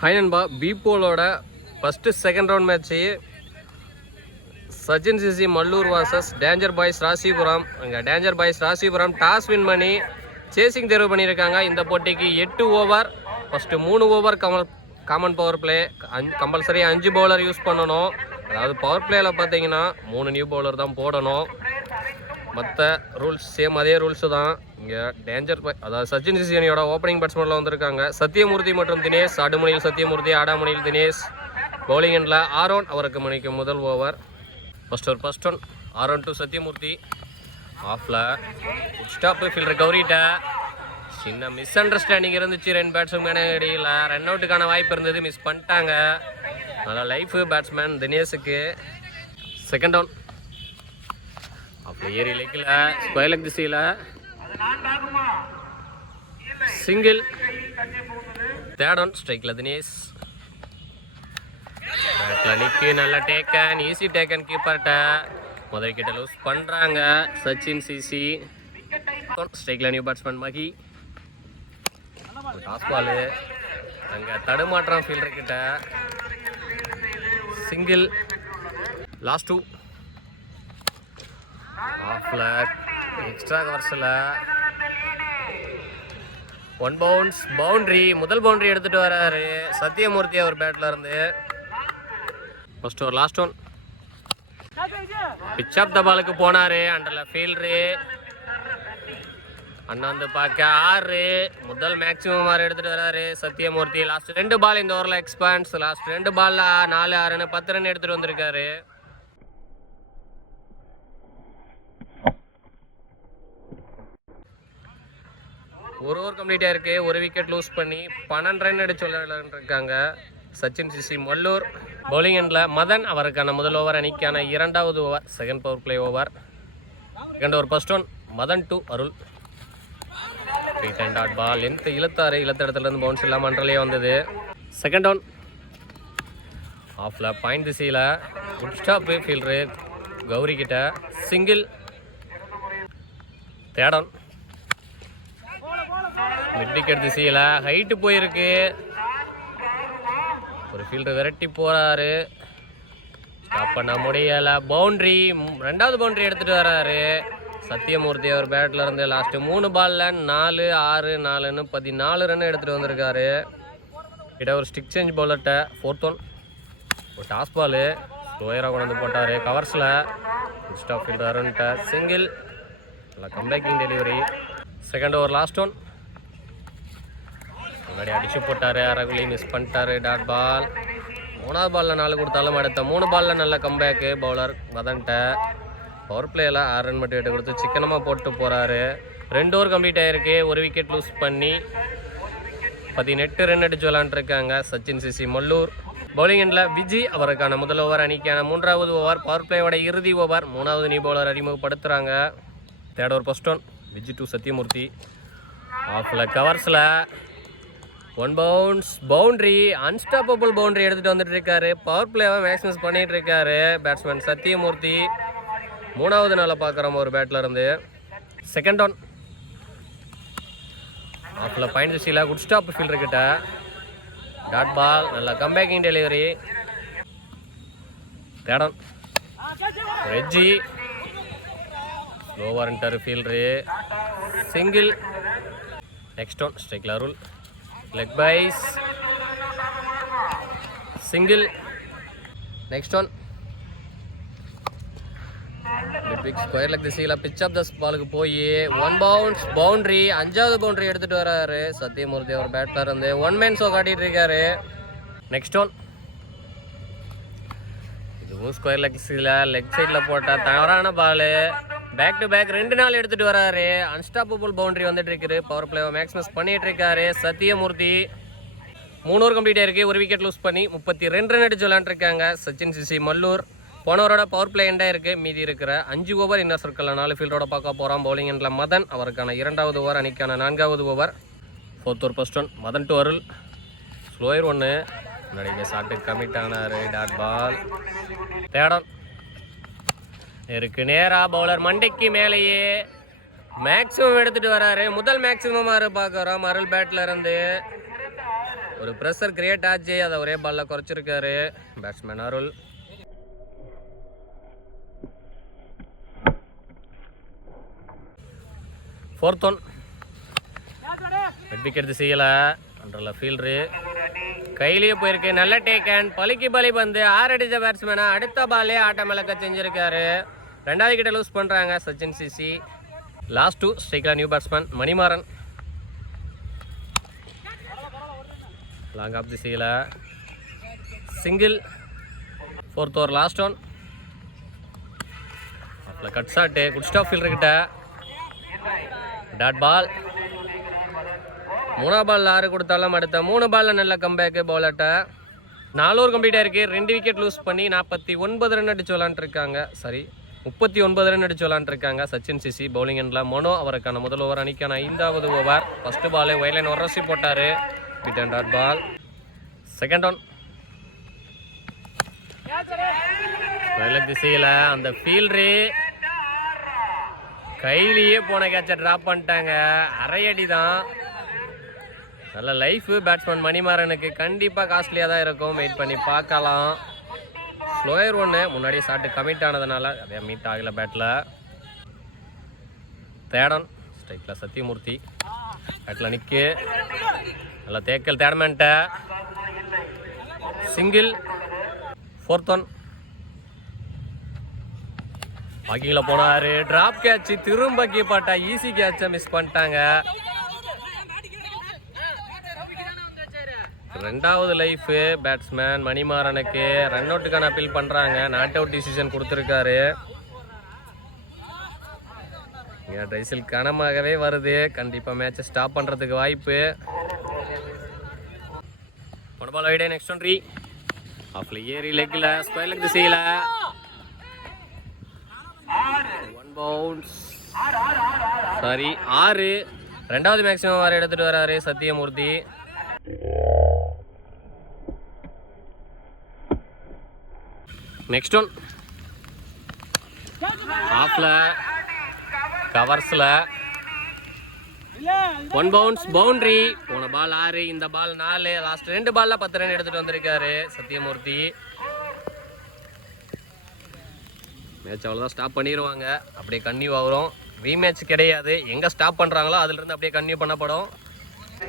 Hi நண்பா, பிபோலோட first second round match Sachin CC Mallur versus danger boys Rasipuram. அங்கே danger boys Rasipuram toss win பண்ணி chasing தேர்வு பண்ணியிருக்காங்க. இந்த போட்டிக்கு 8 over, first 3 over common power play, compulsory 5 bowler use பண்ணணும். அதாவது பவர் பிளேயில் பார்த்தீங்கன்னா 3 நியூ பவுலர் தான் போடணும். மற்ற ரூல்ஸ் சேம் அதே ரூல்ஸு தான். இங்கே டேஞ்சர் அதாவது சச்சின் சிசியனியோட ஓப்பனிங் பேட்ஸ்மேனில் வந்திருக்காங்க சத்தியமூர்த்தி மற்றும் தினேஷ். அடுமணியில் சத்தியமூர்த்தி, ஆடாமணியில் தினேஷ். பவுலிங் எண்டில் ஆரோன், அவருக்கு மணிக்கு முதல் over. First one Aaron to Sathyamoorthy. ஆஃபில் ஸ்டாப்பு ஃபீல்டர் கௌரிட்ட சின்ன மிஸ் அண்டர்ஸ்டாண்டிங் இருந்துச்சு. 2 பேட்ஸ்மேன் இடையில் ரன் அவுட்டுக்கான வாய்ப்பு இருந்தது, மிஸ் பண்ணிட்டாங்க. நல்லா லைஃபு பேட்ஸ்மேன் தினேஷுக்கு. செகண்ட் டவுன் அப்போ ஏரி லெக்கில் ஸ்கொயர் லெக் திசையில் சிங்கிள். தேர்ட் ஒன் ஸ்ட்ரைக்கில் தினேஷ். பேட்டில் நிற்கு, நல்ல டேக்கன், ஈஸி டேக்கன். கீப்பர்கிட்ட முதல் கிட்ட லூஸ் பண்ணுறாங்க சச்சின் சிசி. ஸ்ட்ரைக்கில் new batsman Mahi. Toss ball அங்கே தடுமாற்றம் ஃபீல்டர்கிட்ட. சிங்கிள். லாஸ்ட் 2 ஆஃப்ல எக்ஸ்ட்ரா கவர்ஸில் 1 பவுன்ஸ் பவுண்ட்ரி. முதல் பவுண்ட்ரி எடுத்துகிட்டு வர்றாரு சத்தியமூர்த்தி அவர் பேட்டில் இருந்து. First over last one pitch of the பாலுக்கு போனார். அண்டரில் ஃபீல்டரு அண்ணாந்து பார்க்க 6. முதல் மேக்ஸிமம் 6 எடுத்துகிட்டு வர்றாரு சத்தியமூர்த்தி. லாஸ்ட் 2 பால் இந்த ஓவரில் எக்ஸ்பான்ஸ். லாஸ்ட் 2 பாலில் 4, 6ன்னு 10 ரன் எடுத்துகிட்டு வந்திருக்காரு. ஒரு ஓவர் கம்ப்ளீட்டாக இருக்குது. ஒரு விக்கெட் லூஸ் பண்ணி 12 ரன் அடிச்சு விளையாண்டுருக்காங்க Sachin CC Mallur. Bowling end Madan, அவருக்கான முதல் ஓவர், அணிக்கான 2வது over, second power play over. Second over first one Madan to Arul. Right hand dot ball length இழுத்த இடத்துலேருந்து பவுன்ஸ் இல்லாமல் அண்டர்லேயே வந்தது. செகண்ட் ஒன் ஆஃபில் பாயிண்ட் திசையில் குட் ஸ்டாப்பு ஃபீல்டரு கௌரி கிட்ட. Single. Third one mid wicket திசையில் ஹைட்டு போயிருக்கு. ஒரு ஃபீல்டர் விரட்டி போகிறாரு, ஸ்டாப் பண்ண முடியலை. பவுண்ட்ரி, 2வது பவுண்ட்ரி எடுத்துகிட்டு வர்றாரு சத்தியமூர்த்தி அவர் பேட்டில் இருந்து. லாஸ்ட்டு 3 பாலில் 4, 6, 4ன்னு 14 ரன் எடுத்துகிட்டு வந்திருக்காரு. கிட்ட ஒரு ஸ்டிக் சேஞ்ச் பவுலர்கிட்ட. ஃபோர்த் ஒன் ஒரு டாஸ் பாலு ஸ்லோயராக கொண்டு வந்து போட்டார் கவர்ஸில். ஸ்டாப் ஃபீல்டர் அருண்கிட்ட. சிங்கிள். நல்லா comebacking delivery. Second over last one முன்னாடி அடிச்சு போட்டார், அரகுலி மிஸ் பண்ணிட்டாரு. Dot ball. 3வது பாலில் 4 கொடுத்தாலும் அடுத்த 3 பாலில் நல்ல கம்பேக்கு பவுலர் மதன்ட்ட. பவர் பிளேயில் 6 ரன் மட்டும் எடுத்து கொடுத்து சிக்கனமாக போட்டு போகிறாரு. 2 ஓவர் கம்ப்ளீட் ஆகிருக்கு. ஒரு விக்கெட் லூஸ் பண்ணி 18 ரன் அடிச்சு விளாண்டுருக்காங்க சச்சின் சிசி மல்லூர். பவுலிங் எண்டில் விஜி, அவருக்கான முதல் ஓவர், அணிக்கான 3வது ஓவர், பவர் பிளேயோட இறுதி ஓவர். 3வது நியூ பவுலர் அறிமுகப்படுத்துகிறாங்க. Third over first one Viji to Sathyamoorthy. ஆஃபில் கவர்ஸில் 1 பவுன்ஸ் பவுண்ட்ரி, அன்ஸ்டாப்பபிள் பவுண்ட்ரி எடுத்துகிட்டு வந்துட்டு இருக்காரு. பவர் பிளேவை மேக்ஸிமைஸ் பண்ணிகிட்டு இருக்காரு பேட்ஸ்மேன் சத்தியமூர்த்தி. 3வது நாளை பார்க்குறோம் ஒரு பேட்டில் இருந்து. செகண்ட் ஒன் ஆஃபில் பாயிண்ட் திசையில் குட் ஸ்டாப் ஃபீல்டர்கிட்ட. டாட் பால், நல்ல கம்பேக்கிங் டெலிவரி. தேர்ட் ஒன் ரெஜ்ஜி ஸ்லோவாக இருந்துட்டார் ஃபீல்டரு. சிங்கிள். நெக்ஸ்ட் ஒன் ஸ்ட்ரைக்கில் Arul. Leg byes. Single. Next one pick square leg திசையில் பிச் ஆஃப் த பாலுக்கு போய் 1 பவுன்ஸ் பவுண்ட்ரி. 5வது பவுண்ட்ரி எடுத்துகிட்டு வர்றாரு சத்தியமூர்த்தி அவர் பேட்டில் இருந்து. 1 மேன் ஷோ காட்டிகிட்டு இருக்காரு. நெக்ஸ்ட் ஒன் இதுவும் ஸ்கொயர் லெக் திசையில் லெக் சைடில் போட்ட தவறான பாலு. பேக் டு பேக் 2 நாள் எடுத்துகிட்டு வர்றாரு. அன்ஸ்டாப்பபிள் பவுண்ட்ரி வந்துட்டு இருக்குது. பவர் பிளேவை மேக்ஸிமைஸ் பண்ணிகிட்டு இருக்காரு சத்தியமூர்த்தி. 3 ஓவர் கம்ப்ளீட் ஆயிருக்கு. ஒரு விக்கெட் லூஸ் பண்ணி 32 ரன் அடிச்சு விளாண்டுருக்காங்க சச்சின் சிசி மல்லூர். போன ஓவரோட பவர் பிளே எண்டாக இருக்குது. மீதி இருக்கிற 5 ஓவர் இன்னர் சர்க்கிளில் 4 ஃபீல்டோட பார்க்க போகிறோம். பவுலிங் எண்டில் மதன், அவருக்கான 2வது ஓவர், அணிக்கான 4வது over. Fourth over first one Madan to Arul. Slower 1 முன்னாடி ஷாட்டு கமிட் ஆனார். Dot ball. தேர்ட் ஒன் இருக்கு நேரா பவுலர் மண்டைக்கு மேலேயே மேக்ஸிமம் எடுத்துகிட்டு வராரு. முதல் மேக்ஸிமம் பார்க்குறோம் அருள் பேட்டில் இருந்து. ஒரு ப்ரெஷர் கிரியேட் ஆச்சு, அதை ஒரே பாலில் குறைச்சிருக்காரு பேட்ஸ்மேன் அருள். ஃபோர்த் ஒன் விக்கெட் செய்யலை. அண்டரில் ஃபீல்டரு கையிலேயே போயிருக்கு. நல்ல டேக்கன். பலிக்கு பலி பந்து 6 அடித்த பேட்ஸ்மேனை அடுத்த பாலே ஆட்டம் இழக்க செஞ்சுருக்காரு. 2வது விக்கெட்டை லூஸ் பண்ணுறாங்க சச்சின் சிசி. லாஸ்ட் 2 ஸ்ட்ரைக்கில் new batsman Manimaran. Long off the சீல single. 4th over last one. Cut shot. Good stop ஃபீல்டர்கிட்ட. Dot ball. 3 பால் 6 கொடுத்தாலும் அடுத்த 3 பாலில் நல்ல கம்பேக்கு பவுலர்ட்ட. 4 ஓவர் கம்ப்ளீட் ஆயிருக்கு. 2 விக்கெட் லூஸ் பண்ணி 49 ரன் அடிச்சு விளாண்டுருக்காங்க. 39 ரன் அடிச்சு விளாண்டுருக்காங்க சச்சின் சிசி. பவுலிங் எண்டில் மனோ அவருக்கான முதல் ஓவர், அணிக்கான 5வது ஓவர். ஃபர்ஸ்ட் பால் வைலைன் உரசி போட்டார். Bit and dot ball. Second one திசையில் அந்த ஃபீல்டரு கையிலேயே போன கேட்சை ட்ராப் பண்ணிட்டாங்க. அரையடி தான். நல்ல லைஃப் பேட்ஸ்மேன் மணிமாறனுக்கு கண்டிப்பாக காஸ்ட்லியாக தான் இருக்கும். வெயிட் பண்ணி பார்க்கலாம். ஸ்லோயர் ஒன்று முன்னாடியே ஷாட்டு கமிட் ஆனதுனால அதே மீட் ஆகலை பேட்டில். தேடன் ஸ்ட்ரைக்கில் சத்தியமூர்த்தி பேட்டில் நிற்கு. நல்லா தேக்கல் தேடமேன்ட்ட. சிங்கிள். 4th ஒன் வாக்கிங்கில் போனார். Drop catch. திரும்ப கீப்பாட்டா ஈஸி கேட்சை மிஸ் பண்ணிட்டாங்க. 2வது லைஃப் பேட்ஸ்மேன் மணிமாறனுக்கு. ரன் அவுட்டுக்கான அப்பீல் பண்ணுறாங்க. நாட் அவுட் டிசிஷன் கொடுத்துருக்காரு. இங்கே ட்ரைசில் கனமாகவே வருது. கண்டிப்பாக மேட்சை ஸ்டாப் பண்ணுறதுக்கு வாய்ப்பு. ஒன் பால் வைடே. நெக்ஸ்ட் ஒன் ரீ ஆஃப்ல ஏறி லெக்கில் ஸ்கொயர் லெக் திசையில் 1 பவுன்ஸ். 6. 2வது மேக்ஸிமம் வர எடுத்துகிட்டு வராரு சத்தியமூர்த்தி. நெக்ஸ்ட் ஒன் ஆஃப்ல கவர்ஸில் 1 பவுன்ஸ் பவுண்டரி. போன பால் 6, இந்த பால் 4. லாஸ்ட் 2 பால்ல 10 ரன் எடுத்துட்டு வந்திருக்காரு சத்தியமூர்த்தி. மேட்ச் அவ்வளோதான் ஸ்டாப் பண்ணிடுவாங்க. அப்படியே கன்னியூ ஆகிறோம். ரீமேட்ச் கிடையாது. எங்கே ஸ்டாப் பண்ணுறாங்களோ அதுலேருந்து அப்படியே கன்னியூ பண்ணப்படும்.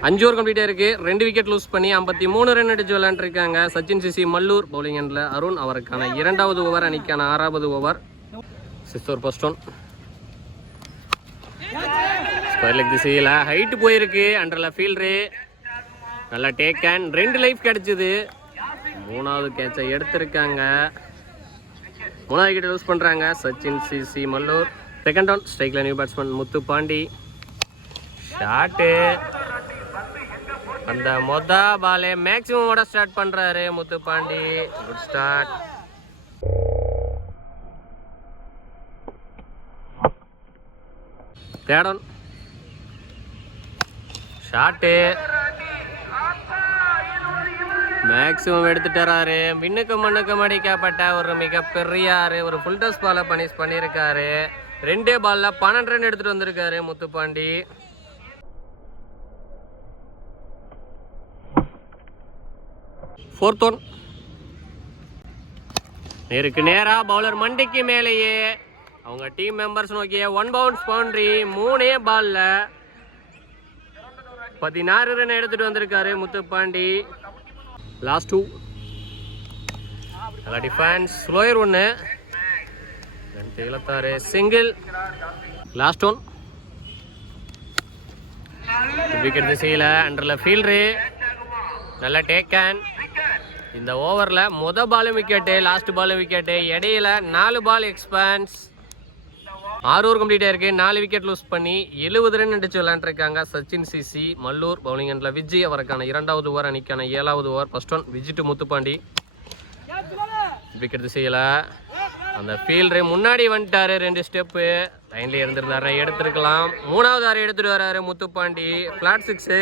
5 ஓவர் கம்ப்ளீட் ஆயிருக்கு. 2 விக்கெட் லூஸ் பண்ணி 53 ரன் அடிச்சு விளையாண்டுருக்காங்க சச்சின் சிசி. மல்லூர் பவுலிங் எண்டில் அருண் அவருக்கான 2வது ஓவர், அணிக்கான 6வது over. 6th over first one square leg திசையில் ஹைட்டு போயிருக்கு. அண்டரில் ஃபீல்டரு நல்லா டேக்கன். 2 லைஃப் கிடச்சிது. 3வது கேட்சை எடுத்திருக்காங்க. 3வது விக்கெட் லூஸ் பண்ணுறாங்க Sachin CC Mallur. Second one ஸ்ட்ரைக்கில் new batsman Muthu Pandi. Shot. அந்த பாலே மேக்ஸிமமோட ஸ்டார்ட் பண்ணுறாரு Muthu Pandi. Good start. Third one shot. Maximum எடுத்துட்டாரு. விண்ணுக்கு மண்ணுக்கு மடிக்கப்பட்ட ஒரு மிகப்பெரிய ஒரு ஃபுல் டஸ் பாலை பனிஷ் பண்ணியிருக்காரு. 2 பாலில் 12 ரன் எடுத்துகிட்டு வந்திருக்காரு முத்துப்பாண்டி. ஃபோர்த் ஒன் நேருக்கு நேராக பவுலர் மண்டிக்கு மேலேயே அவங்க டீம் மெம்பர்ஸ் நோக்கிய 1 பவுன்ஸ் பவுண்டரி. 3 பால்ல 16 ரன் எடுத்துட்டு வந்திருக்காரு முத்துப்பாண்டி. லாஸ்ட் 2 நல்லா defence. Slower 1 2 single. Last one wicket திசையில் அண்டரில் ஃபீல்டரு நல்லா டேக்கன். இந்த ஓவரில் பாலும் விக்கெட்டு, லாஸ்ட் பாலும் விக்கெட்டு. இடையில 4 பால் எக்ஸ்பான்ஸ். 6 ஓவர் கம்ப்ளீட் ஆயிருக்கு. 4 விக்கெட் லூஸ் பண்ணி 70 ரன் அடிச்சு விளையாண்டுருக்காங்க சச்சின் சிசி மல்லூர். பவுலிங் எண்டில் விஜய் அவருக்கான 2வது ஓவர், அணிக்கான 7வது over. First one Vijay to Muthupandi. Wicket திசையில் அந்த ஃபீல்டரு முன்னாடி வந்துட்டாரு. 2 ஸ்டெப்பு லைன்ல இருந்திருந்தாரு, எடுத்துருக்கலாம். 3வது ஆறு எடுத்துட்டு வர்றாரு Muthupandi. Flat 6.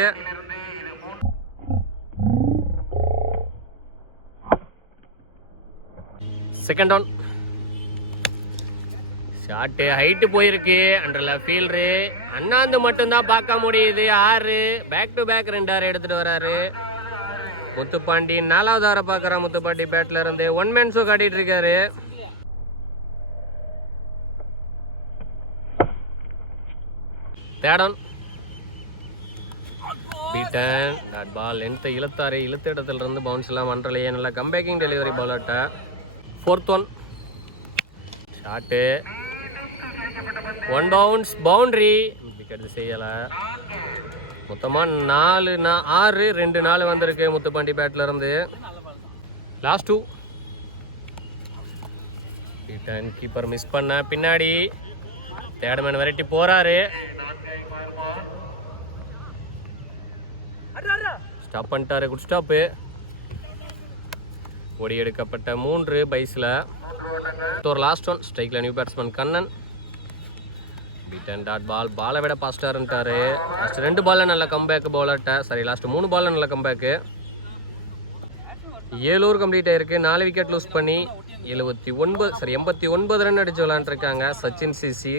Second one shot height போயிருக்கு. அண்டரில் ஃபீல்டரு அண்ணாந்து மட்டும்தான் பார்க்க முடியுது. 6 பேக் டு பேக் 2 ஆறு எடுத்துட்டு வர்றாரு. முத்துப்பாண்டி 4வது ஓவரை பார்க்குறான். முத்துப்பாண்டி பேட்டில் இருந்து 1 man ஷோ காட்டிட்டு இருக்காரு. Third on beaten. Dot ball லென்த்தை இழுத்த இடத்துல இருந்து பவுன்ஸ் எல்லாம் ஒன்றலையே. நல்லா கம்பேக்கிங் டெலிவரி பாலாட்ட. 4th one shot 1 bounce boundary. Wicket செய்யலை. மொத்தமாக 6 2 4 வந்திருக்கு முத்துப்பாண்டி பேட்டில் இருந்து. லாஸ்ட் 2 பீட்டன் கீப்பர் மிஸ் பண்ண பின்னாடி தேர்ட் மேன் வெரைட்டி போறாரு. ஸ்டாப் பண்ணிட்டாரு. Good stop. ஓடி எடுக்கப்பட்ட 3 பைஸில் ஒரு லாஸ்ட் ஒன். ஸ்ட்ரைக்கில் new batsman Kannan. Beaten dot பாலை விட பாஸ்டாக இருந்துட்டாரு. லாஸ்ட் 2 பாலில் நல்ல கம்பேக்கு பவுலர்ட்ட. லாஸ்ட் 3 பாலில் நல்ல கம்பேக்கு. 7 ஓவர் கம்ப்ளீட் ஆயிருக்கு. 4 விக்கெட் லூஸ் பண்ணி 89 ரன் அடிச்சு விளையாண்டுருக்காங்க. Sachin CC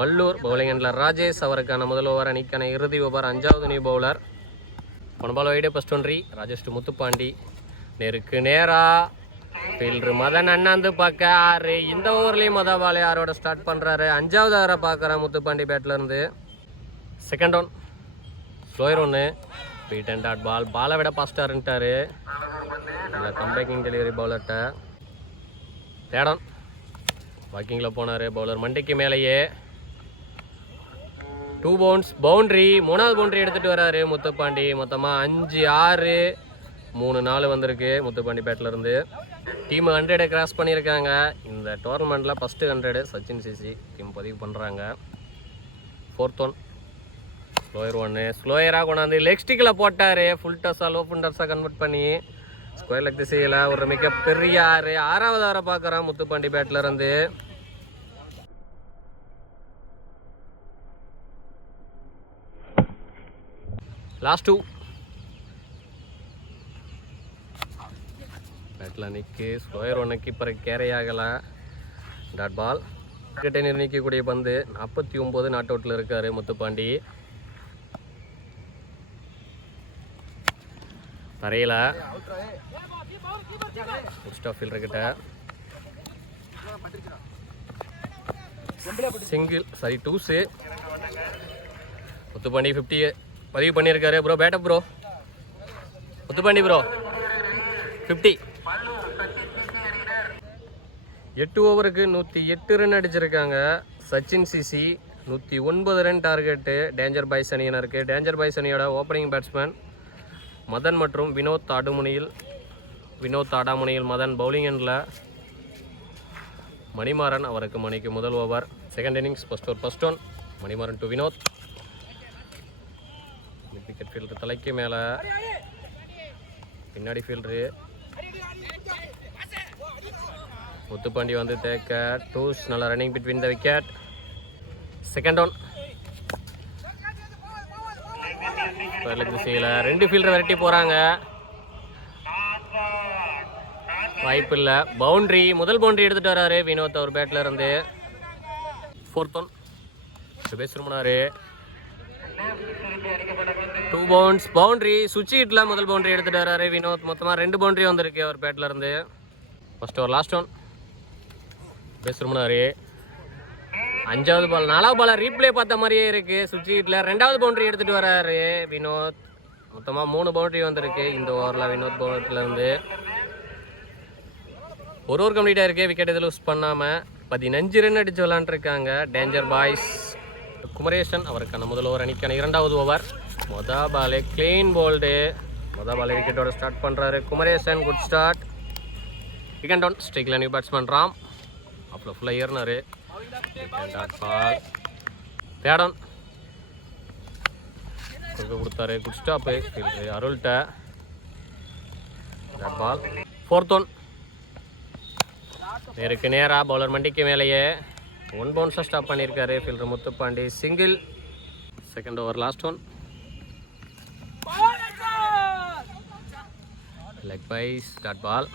Mallur bowling end Rajesh. அவருக்கான முதல் ஓவர், அணிக்கான இறுதி ஓவர். 5வது new bowler. 1 ball wide first ஒன்றி. ராஜேஷ் டு முத்துப்பாண்டி. நேருக்கு நேரா ஃபீல்டர் மதன் அண்ணாந்து பார்க்க 6. இந்த ஓவர்லேயும் பால் யாரோட ஸ்டார்ட் பண்ணுறாரு. 5வது ஓவரை பார்க்குறான் முத்துப்பாண்டி பேட்டில் இருந்து. Second one slower 1. Beaten dot பாலை விட பாஸ்டாக இருந்துட்டாரு. நல்ல கம்பேக்கிங் டெலிவரி பவுலர்ட்ட. தேர்ட் ஆன் வாக்கிங்கில் போனார். பவுலர் மண்டிக்கு மேலேயே 2 பவுன்ஸ் பவுண்ட்ரி. 3வது பவுண்ட்ரி எடுத்துகிட்டு வராரு முத்துப்பாண்டி. மொத்தமாக 5 6 3 4 வந்திருக்கு முத்துப்பாண்டி பேட்டில் இருந்து. டீம் 100 கிராஸ் பண்ணியிருக்காங்க. இந்த டோர்னமெண்ட்டில் ஃபஸ்ட்டு 100 சச்சின் சிசி டீம் பதிவு பண்ணுறாங்க. 4th one slower 1. ஸ்லோயராக கொண்டாந்து லெக் ஸ்டிக்கில் போட்டார். ஃபுல் டஸ்ஸாக லோ ஃபுண்டர்ஸாக கன்வெர்ட் பண்ணி ஸ்கொயர் லெக் திசையில் ஒரு மிகப்பெரிய 6. 6வது ஓவரை பார்க்குறான் முத்துப்பாண்டி பேட்டில் இருந்து. லாஸ்ட் 2 பேட்டில் நிற்கு. ஸ்லோயர் 1 கீப்பரை கேரை ஆகலை. டாட் பால் கிட்ட நிர்ணயிக்கக்கூடிய பந்து. 49 நாட் அவுட்டில் இருக்கார் முத்துப்பாண்டி. தரையில் ஸ்டாப் ஃபீல்டர்கிட்ட சிங்கிள் 2s. முத்துப்பாண்டி 50 பதிவு பண்ணியிருக்காரு. Bro bat up bro. Muthupandi bro 50. 8 ஓவருக்கு 108 ரன் அடிச்சிருக்காங்க. Sachin CC 109 run target danger boys அணியினருக்கு. டேஞ்சர் பாய்ஸ் அணியோட ஓப்பனிங் பேட்ஸ்மேன் மதன் மற்றும் வினோத் ஆடாமுனையில் மதன். பவுலிங் எண்டில் மணிமாறன். அவருக்கு மணிக்கு முதல் over. Second innings first one Manimaran to Vinoth. Wicket fielder தலைக்கு மேலே பின்னாடி ஃபீல்டரு முத்துப்பாண்டி வந்து தேக்க. டூஸ் நல்ல running between the wicket. Second one திசையில் 2 ஃபீல்டர் விரட்டி போகிறாங்க. வாய்ப்பு இல்லை. பவுண்ட்ரி. முதல் பவுண்ட்ரி எடுத்துகிட்டு வராரு வினோத் அவர் பேட்டில் இருந்து. 4th ஒன் பேசுறாரு. 2 பவுன்ஸ் பவுண்ட்ரி. சுவிட்ச் ஹிட்டில் முதல் பவுண்ட்ரி எடுத்துகிட்டு வராரு வினோத். மொத்தமாக 2 பவுண்ட்ரி வந்திருக்கு அவர் பேட்டில் இருந்து. ஃபர்ஸ்ட் ஓவர் லாஸ்ட் ஒன் பேசுறாரு. 5வது பால் 4வது பாலை ரீப்ளே பார்த்த மாதிரியே இருக்குது. சுவிட்ச் ஹிட்டில் 2வது பவுண்ட்ரி எடுத்துகிட்டு வராரு வினோத். மொத்தமாக 3 பவுண்ட்ரி வந்திருக்கு இந்த ஓவரில் வினோத் பவுலர்லேருந்து. ஒரு ஓவர் கம்ப்ளீட் ஆயிருக்கு. விக்கெட் எதுவும் லூஸ் பண்ணாமல் 15 ரன் அடித்து விளாண்டுருக்காங்க டேஞ்சர் பாய்ஸ். குமரேசன் அவருக்கான முதல் ஓவர், அணிக்கான 2வது ஓவர். பாலே கிளீன் போல்டு. பால் விக்கெட்டோட ஸ்டார்ட் பண்ணுறாரு Kumaresan. Good start. Wicket down. ஸ்ட்ரைக்கில் நியூ பேட்ஸ்மேன் ராம். அப்புறம் ஃபுல்லாக ஏறினார். பால் தேர்ட் ஒன் கொடுத்தாரு. குட் ஸ்டாப்பு அருள்கிட்ட. பால் 4th ஒன் நேருக்கு நேராக பவுலர் மண்டிக்கு மேலேயே 1 பவுன்ஸாக ஸ்டாப் பண்ணியிருக்காரு fielder Muthupandi. Single. Second over last one leg byes. Dot ball.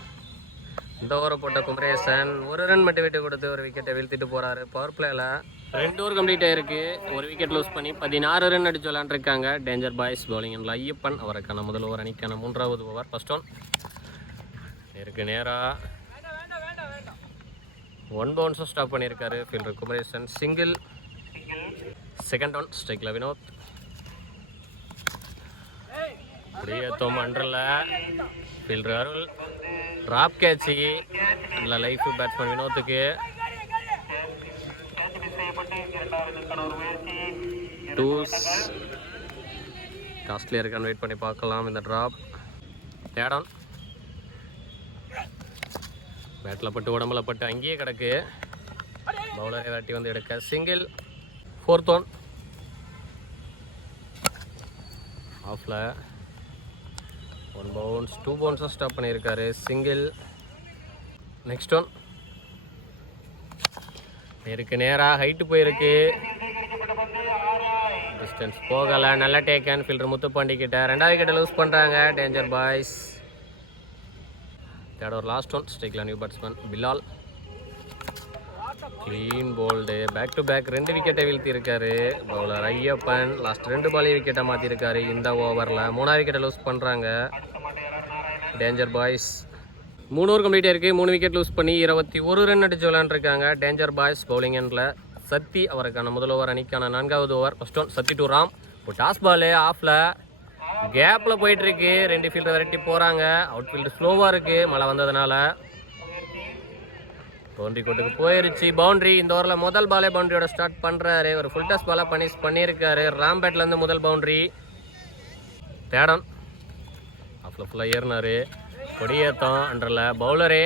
இந்த ஓவரை போட்ட குமரேசன் 1 ரன் மட்டும் விட்டு கொடுத்து ஒரு விக்கெட்டை வீழ்த்திட்டு போகிறாரு. பவர் பிளேயில் 2 ஓவர் கம்ப்ளீட் ஆயிருக்கு. ஒரு விக்கெட் லூஸ் பண்ணி 16 ரன் அடிச்சு விளையாண்டுருக்காங்க டேஞ்சர் பாய்ஸ். பவுலிங் எண்ணில் ஐயப்பன் அவருக்கான முதல் ஓவர் அணிக்கான 3வது ஓவர். ஃபர்ஸ்ட் ஒன் இருக்கு நேராக 1 பவுன்ஸும் ஸ்டாப் பண்ணியிருக்காரு fielder Kumaresan. Single. Second one ஸ்ட்ரைக்கில் வினோத். குடியேத்தோம் அண்டரில் ஃபீல்டர் அருள். ட்ராப் கேட்சி நல்ல லைஃப் பேட்ஸ்மேன் வினோத்துக்கு. காஸ்ட்லியாக இருக்கான்னு வெயிட் பண்ணி பார்க்கலாம். இந்த ட்ராப் தேர்ட் ஒன் பேட்டில் பட்டு உடம்புல பட்டு அங்கேயே கிடக்கு. பவுலரை வாட்டி வந்து எடுக்க சிங்கிள். ஃபோர்த் ஒன் ஆஃபில் 1 பவுன்ஸ் 2 பவுன்ஸாக ஸ்டாப் பண்ணியிருக்காரு. சிங்கிள். நெக்ஸ்ட் ஒன் இருக்கு நேராக ஹைட்டு போயிருக்கு. டிஸ்டன்ஸ் போகலை. நல்ல டேக்கன் ஃபீல்டர் முத்துப்பாண்டி கிட்ட. 2வது விக்கெட்டை லூஸ் பண்ணுறாங்க danger boys. Third over last one ஸ்ட்ரைக்கில் new batsman Bilal. Clean bowled. Back to back 2 விக்கெட்டை வீழ்த்தி இருக்காரு பவுலர் ஐயப்பன். லாஸ்ட் 2 பாலையும் விக்கெட்டை மாற்றிருக்காரு இந்த ஓவரில். 3வது விக்கெட்டை லூஸ் பண்ணுறாங்க டேஞ்சர் பாய்ஸ். 3 ஓவர் கம்ப்ளீட் ஆயிருக்கு. 3 விக்கெட் லூஸ் பண்ணி 21 ரன் அடிச்சு விளையாண்டுருக்காங்க டேஞ்சர் பாய்ஸ். பவுலிங் எண்ணில் சத்தி அவருக்கான முதல் ஓவர் அணிக்கான 4வது over. First one Sathi to Ram. இப்போ டாஸ் பாலு ஆஃபில் கேப்பில் போயிட்டுருக்கு. 2 ஃபீல்டர் விரட்டி போகிறாங்க. அவுட் ஃபீல்டு ஸ்லோவாக இருக்குது மழை வந்ததுனால. பவுண்ட்ரி கோட்டுக்கு போயிருச்சு. பவுண்ட்ரி. இந்த ஓவரில் முதல் பாலே பவுண்ட்ரியோட ஸ்டார்ட் பண்ணுறாரு. ஒரு ஃபுல் டாஸ் பாலாக பண்ணியிருக்காரு. ராம் பேட்லேருந்து முதல் பவுண்ட்ரி. தேர்ட் ஒன் ஆஃபில் ஃபுல்லாக ஏறினார். கொடியேத்தம் அண்டரில் பவுலரே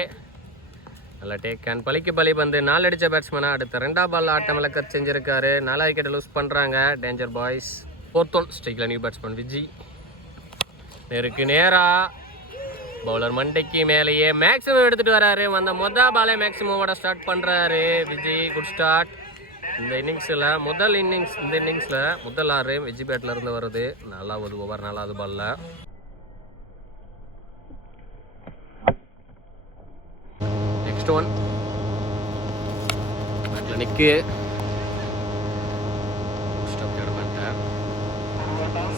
நல்லா டேக்கன். பலிக்கு பலி பந்து 4 அடித்த பேட்ஸ்மேனாக அடுத்த 2ஆம் பாலில் ஆட்டம் இழக்க செஞ்சுருக்காரு. 4வது விக்கெட்டை லூஸ் பண்ணுறாங்க டேஞ்சர் பாய்ஸ். ஃபோர்த் ஒன் ஸ்ட்ரைக்கில் நியூ பேட்ஸ்மேன் விஜி. நேருக்கு நேராக பவுலர் மண்டைக்கு மேலேயே மேக்ஸிமம் எடுத்துகிட்டு வராரு. வந்த மொதல் பாலே மேக்ஸிமோட ஸ்டார்ட் பண்ணுறாரு விஜி. Good start. இந்த இன்னிங்ஸில் இந்த இன்னிங்ஸில் முதல் 6 விஜி பேட்டில் இருந்து வருது. 4வது ஓவர் 4வது பாலில். நெக்ஸ்ட் ஒன் பேட்டில் நிற்கு.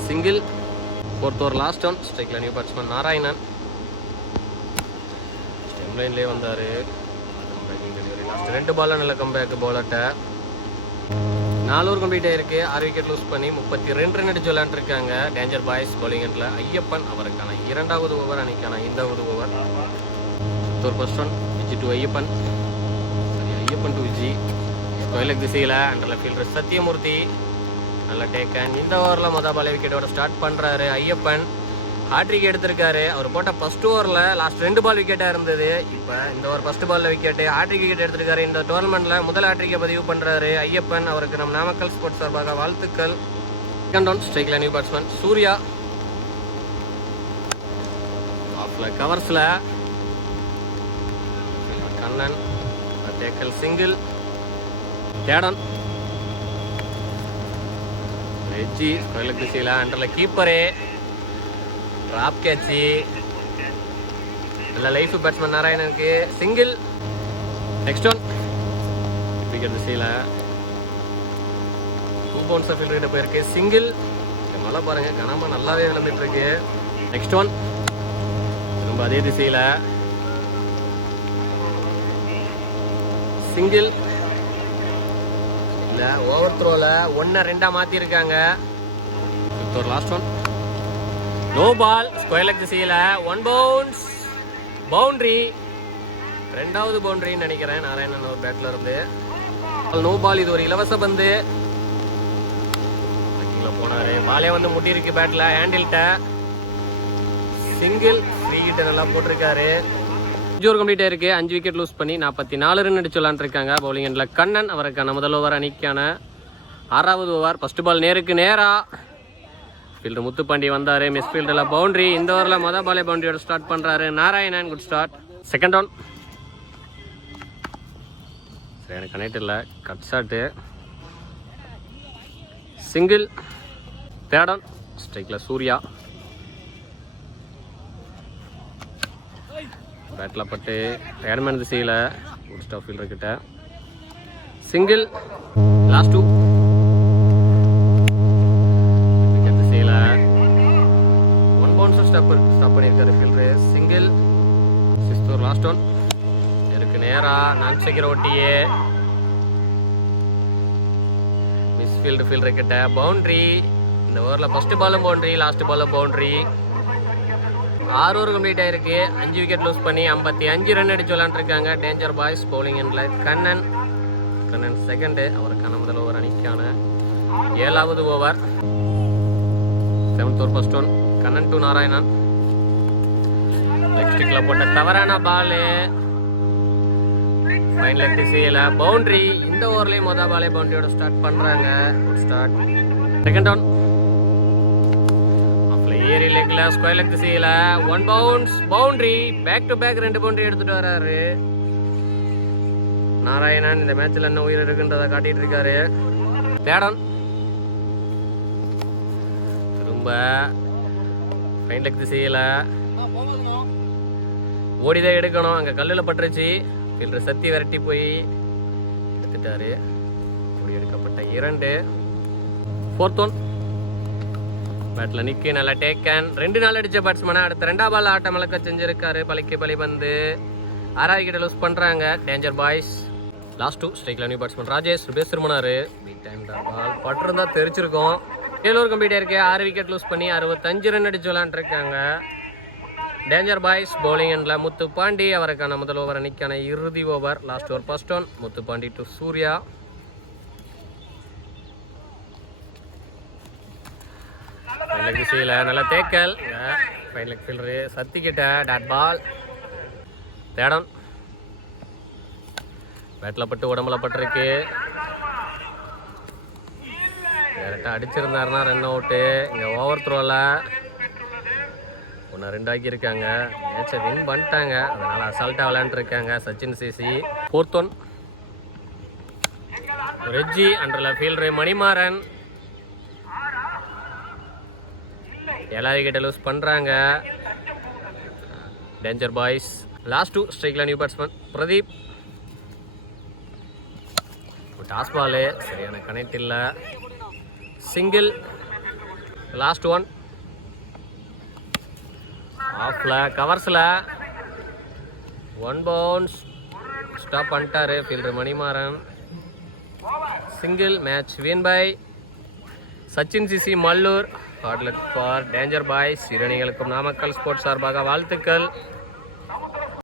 Single. Fourth over last one ஸ்ட்ரைக்கில் நியூ பேட்ஸ்மேன் நாராயணன். ஸ்டெம் லைன்லேயே வந்தார். லாஸ்ட் 2 பாலில் நல்ல கம்பேக் பவுலர்கிட்ட. 4 ஓவர் கம்ப்ளீட் ஆயிருக்கு. 6 விக்கெட் லூஸ் பண்ணி 32 ரன் அடிச்சு விளையாண்டுருக்காங்க டேஞ்சர் பாய்ஸ். பவுலிங் எண்ணில் ஐயப்பன் அவருக்கான 2வது ஓவர் அணிக்கான 5வது over. First one Viji to Ayyappan. Ayyappan to Viji. Square திசையில் அண்டரில் ஃபீல்டர் சத்தியமூர்த்தி. நல்ல டேக்கன். இந்த ஓவரில் மொதல் பாலே விக்கெட்டோட ஸ்டார்ட் பண்ணுறாரு ஐயப்பன். ஹாட்ரிக் எடுத்திருக்காரு. அவர் போட்ட ஃபர்ஸ்ட் ஓவரில் லாஸ்ட் 2 பால் விக்கெட்டாக இருந்தது. இப்போ இந்த ஓவர் ஃபர்ஸ்ட் பாலில் விக்கெட்டு. ஹாட்ரிக் விக்கெட் எடுத்திருக்காரு. இந்த டோர்னமெண்ட்டில் முதல் ஹாட்ரிக்கை பதிவு பண்ணுறாரு ஐயப்பன். அவருக்கு நம்ம நாமக்கல் ஸ்போர்ட்ஸ் சார்பாக வாழ்த்துக்கள். செகண்ட் ஒன் ஸ்ட்ரைக்கில் நியூ பேட்ஸ்மேன் சூர்யா. ஆஃபில் கவர்ஸில் Kannan tackle. Single. Third one வெஜ்ஜி. ஸ்கொயர் திசையில் அண்டரில் கீப்பரே. ட்ராப் கேட்சி. நல்ல லைஃப் பேட்ஸ்மேன் நாராயணனுக்கு. சிங்கிள். நெக்ஸ்ட் ஒன் விக்கெட் திசையில் 2 பவுன்ஸாக ஃபீல்டர் கிட்ட போயிருக்கு. சிங்கிள். மழை பாருங்க கனமாக நல்லாவே விளம்பிட்டு இருக்கு. நெக்ஸ்ட் ஒன் திரும்ப அதே திசையில் சிங்கிள். இல்லை ஓவர் த்ரோவில் 1-2 மாற்றிருக்காங்க. ஒரு last one no ball. Square leg திசையில் 1 பவுன்ஸ் பவுண்ட்ரி. 2வது பவுண்ட்ரின்னு நினைக்கிறேன் நாராயணன் ஒரு பேட்டில் இருந்து. No ball. இது ஒரு இலவச பந்து. போனார். பாலே வந்து முட்டிருக்கு பேட்டில் ஹேண்டில்கிட்ட. சிங்கிள். ஃப்ரீ ஹிட் நல்லா போட்டிருக்காரு. 5 ஓவர் கம்ப்ளீட் ஆயிருக்கு. 5 விக்கெட் லூஸ் பண்ணி 44 ரன் அடிச்சு விளாண்டுருக்காங்க பவுலிங் எண்ணில் கண்ணன் அவருக்கான முதல் ஓவர் அணிக்கான 6வது ஓவர். ஃபர்ஸ்ட் பால் நேருக்கு நேராக ஃபீல்டர் முத்துப்பாண்டி வந்தார். மிஸ் ஃபீல்டில் பவுண்ட்ரி. இந்த ஓவரில் மொதல் பாலே பவுண்டரியோட ஸ்டார்ட் பண்ணுறாரு Narayanan. Good start. Second one சரி எனக்கு கனெக்ட் இல்லை. Cut shot. Single. Third one ஸ்ட்ரைக்கில் சூர்யா. பேட்டில் பட்டு ஏர்மேன் திசையில் குட் ஸ்டாப் ஃபீல்டர் கிட்ட. சிங்கிள். லாஸ்ட் 2 விக்கெட் திசையில் 1 பவுன்சர் ஸ்டாப் பண்ணியிருக்காரு fielder. Single 6th over last 1 இருக்கு நேரா நான் சைக்கிற ஒட்டியே மிஸ் ஃபீல்டர் கிட்ட பவுண்டரி. இந்த ஓவரில் ஃபர்ஸ்ட் பாலும் பவுண்டரி, லாஸ்ட் பாலும் பவுண்டரி. 6 ஓவர் கம்ப்ளீட் ஆயிருக்கு. 5 விக்கெட் லூஸ் பண்ணி 55 ரன் அடிச்சு விளையாண்டுருக்காங்க டேஞ்சர் பாய்ஸ். பவுலிங் எண்டில் கண்ணன் செகண்டு. அவருக்கான முதல் ஓவர் அணிக்கான 7வது over. 7th over first 1 Kannan to Narayanan. Leg ஸ்டிக்கில் போட்ட தவறான பாலு. ஃபைன் லெக் திசையில் பவுண்டரி. இந்த ஓவர்லேயும் மொதல் பாலே பவுண்டரியோட ஸ்டார்ட் பண்ணுறாங்க. ஸ்டார்ட் செகண்ட் டவுன் ஏரி லெக்ல ஸ்கொயர் லெக் திசையில் 1 bounce boundary. Back to back 2 boundary எடுத்துட்டு வராரு நாராயணன். இந்த மேட்ச்ல என்ன உயிர் இருக்குன்றதை காட்டிட்டு இருக்காரு. தேடன் திரும்ப ஃபைன் லெக் திசையில் ஓடிதான் எடுக்கணும். அங்கே கல்லில் பட்டுருச்சு. ஃபீல்டர் சத்தி விரட்டி போய் எடுத்துட்டாரு. ஓடி எடுக்கப்பட்ட 2. 4th 1 பேட்டில் நிற்கி நல்லா டேக்கன். 2 நாள் அடித்த பேட்ஸ்மேனை அடுத்த 2ஆம் பால் ஆட்டம் இழக்க செஞ்சிருக்காரு. பலிக்கு பலி வந்து 6வது விக்கெட் லூஸ் பண்ணுறாங்க டேஞ்சர் பாய்ஸ். லாஸ்ட் 2 ஸ்ட்ரைக்கில் நியூ பேட்ஸ்மேன் ராஜேஷ் பேஸ் திரும்பினாரு. பால் பட்டிருந்தா தெரிச்சிருக்கோம். 7 ஓவர் கம்ப்ளீட் ஆயிருக்கு. 6 விக்கெட் லூஸ் பண்ணி 65 ரன் அடிச்சு விளையாண்டுருக்காங்க டேஞ்சர் பாய்ஸ். பவுலிங் எண்டில் முத்து பாண்டி. அவருக்கான முதல் ஓவர் அணிக்கான இறுதி over. Last over first 1 Muthu Pandi to Surya. Fine leg திசையில் நல்ல தேக்கல். ஃபைன் லெக் ஃபீல்டரு சத்திக்கிட்ட டாட் பால். தேடம் பேட்டில் பட்டு உடம்புல பட்டிருக்கு. டேரெக்டாக அடிச்சிருந்தாருன்னா ரன் அவுட்டு. இங்கே ஓவர் த்ரோவில் 1-2 ஆக்கியிருக்காங்க. மேட்சை வின் பண்ணிட்டாங்க. அதனால் அசால்ட்டாக விளையாண்டுருக்காங்க சச்சின் சிசி. 4th 1 ரெஜ்ஜி அண்டரில் ஃபீல்டரு மணிமாறன். 7வது விக்கெட்டை லூஸ் பண்ணுறாங்க டேஞ்சர் பாய்ஸ். லாஸ்ட் 2 ஸ்ட்ரைக்கில் new batsman Pradeep. Toss ball சரியான கனெக்ட் இல்லை. சிங்கிள். லாஸ்ட் 1 ஆஃபில் கவர்ஸில் 1 பவுன்ஸ் ஸ்டாப் பண்ணிட்டாரு fielder Manimaran. Single. Match win by Sachin CC Mallur. Hard luck for danger boys. இரணிகளுக்கும் நாமக்கல் ஸ்போர்ட்ஸ் சார்பாக வாழ்த்துக்கள்.